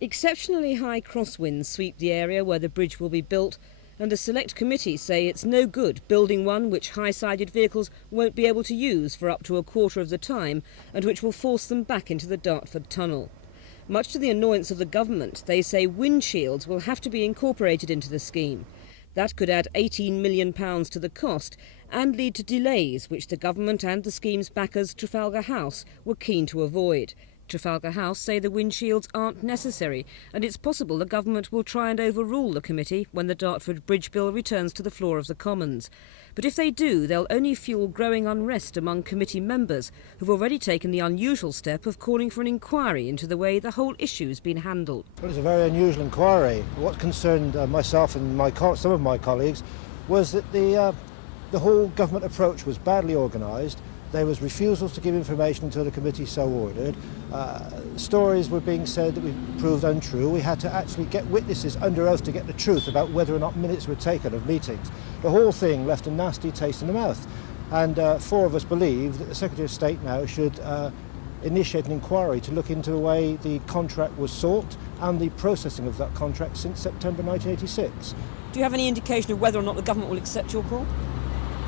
Exceptionally high crosswinds sweep the area where the bridge will be built, and the select committee say it's no good building one which high-sided vehicles won't be able to use for up to a quarter of the time and which will force them back into the Dartford Tunnel. Much to the annoyance of the government, they say windshields will have to be incorporated into the scheme. That could add £18 million to the cost and lead to delays which the government and the scheme's backers, Trafalgar House, were keen to avoid. Trafalgar House say the windshields aren't necessary, and it's possible the government will try and overrule the committee when the Dartford Bridge Bill returns to the floor of the Commons. But if they do, they'll only fuel growing unrest among committee members who've already taken the unusual step of calling for an inquiry into the way the whole issue's been handled. Well, it's a very unusual inquiry. What concerned myself and some of my colleagues was that the whole government approach was badly organised. There was refusals to give information until the committee so ordered. Stories were being said that we proved untrue. We had to actually get witnesses under oath to get the truth about whether or not minutes were taken of meetings. The whole thing left a nasty taste in the mouth. And 4 of us believe that the Secretary of State now should initiate an inquiry to look into the way the contract was sought and the processing of that contract since September 1986. Do you have any indication of whether or not the government will accept your call?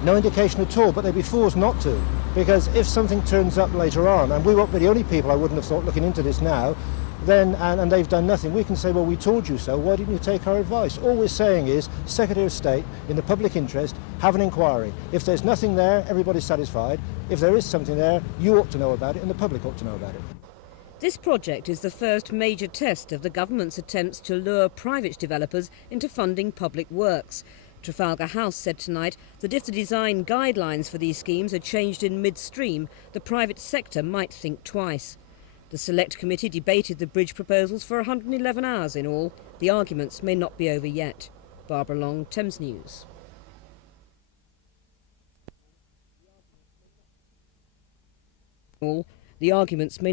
No indication at all, but they'd be fools not to. Because if something turns up later on, and we won't be the only people I wouldn't have thought looking into this now, then and they've done nothing, we can say, well, we told you so, why didn't you take our advice? All we're saying is, Secretary of State, in the public interest, have an inquiry. If there's nothing there, everybody's satisfied. If there is something there, you ought to know about it and the public ought to know about it. This project is the first major test of the government's attempts to lure private developers into funding public works. Trafalgar House said tonight that if the design guidelines for these schemes are changed in midstream, the private sector might think twice. The Select Committee debated the bridge proposals for 111 hours in all. The arguments may not be over yet. Barbara Long, Thames News. The arguments may